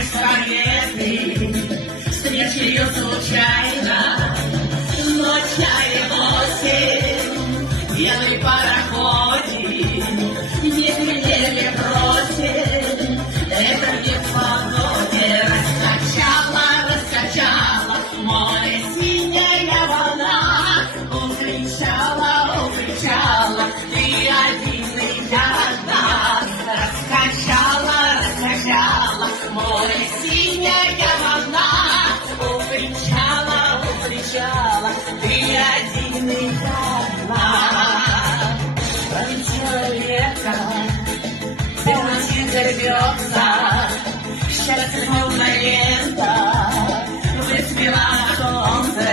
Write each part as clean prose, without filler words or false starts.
бесполезный, встречи случайно, ночная осень, белый пароходик, не глядели бросить, это не в погоде, раскачала море синяя волна, укричала, ты один и я одна, раскачала море синяя волна, укричала, ты один и я одна. Пролетела лето, птица рвется, счастье словно лента, выцвела солнце,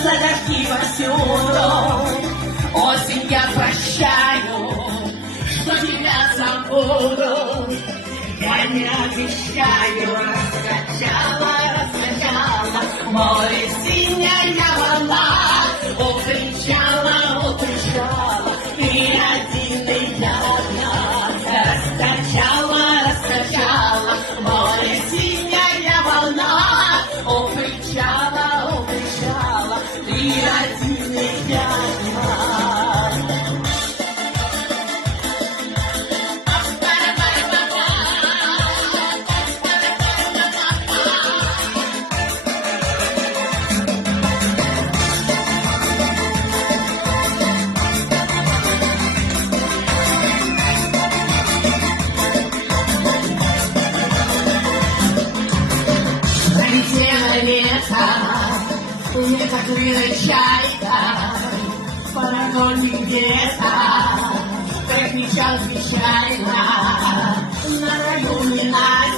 загадки повсюду. Осень, я прощаю, что тебя забуду. Я не обещаю, раскачала море синяя волна, укричала, ты один и я одна. Раскачала море синяя волна, укричала, ты один и я одна. Пролетело лето, не закрыла чайка, пароходик где-то прокричал печально, на раю не найдет.